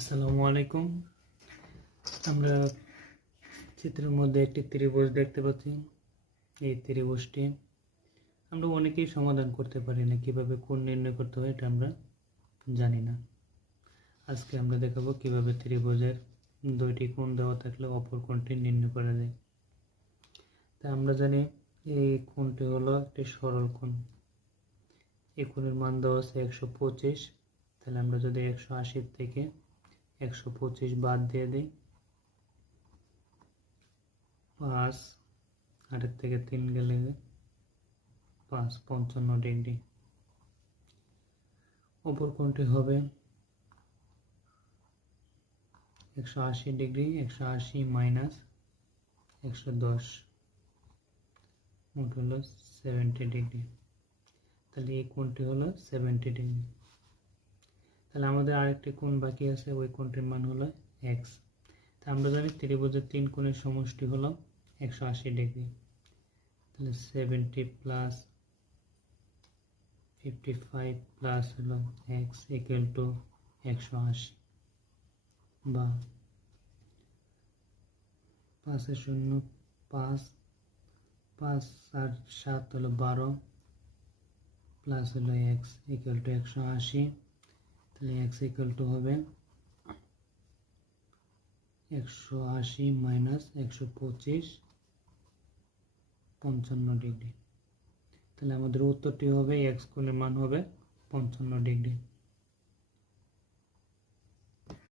আসসালামু আলাইকুম। আমরা চিত্রের মধ্যে একটি ত্রিভুজ দেখতে পাচ্ছি। এই ত্রিভুজটি আমরা অনেকেই সমাধান করতে পারি না, কীভাবে কোন নির্ণয় করতে হয় এটা আমরা জানি না। আজকে আমরা দেখাবো কীভাবে ত্রিভুজের দুইটি কোণ দেওয়া থাকলে অপর কোণটি নির্ণয় করা যায়। তা আমরা জানি এই কোণটি হলো একটি সরল কোণ। এই কোণের মান দেওয়া আছে একশো পঁচিশ। তাহলে আমরা যদি একশো আশির থেকে একশো পঁচিশ বাদ দিয়ে দিই। পাঁচ আটের থেকে তিন গেলে পাঁচ, পঞ্চান্ন ডিগ্রি। অপর কোণটি হবে? একশো আশি ডিগ্রি, একশো আশি মাইনাস একশো দশ। মোট হলো সেভেন্টি ডিগ্রি। তাহলে এই কোণটি হলো? Seventy degree. তাহলে আমাদের আরেকটি কোণ বাকি আছে, ওই কোণটির মান হলো এক্স তা আমরা জানি ত্রিভুজের তিন কোণের সমষ্টি হলো একশো আশি ডিগ্রি। তাহলে seventy plus fifty five plus হলো এক্স ইকুয়াল টু একশো আশি বা পাঁচের শূন্য, পাঁচ পাঁচ আর সাত হলো বারো প্লাস হলো এক্স ইকুয়াল টু একশো আশি। তাহলে এক্স ইকুয়াল টু হবে একশো আশি মাইনাস একশো পঁচিশ পঞ্চান্ন ডিগ্রি তাহলে আমাদের উত্তরটি হবে এক্স কোণের মান হবে পঞ্চান্ন ডিগ্রি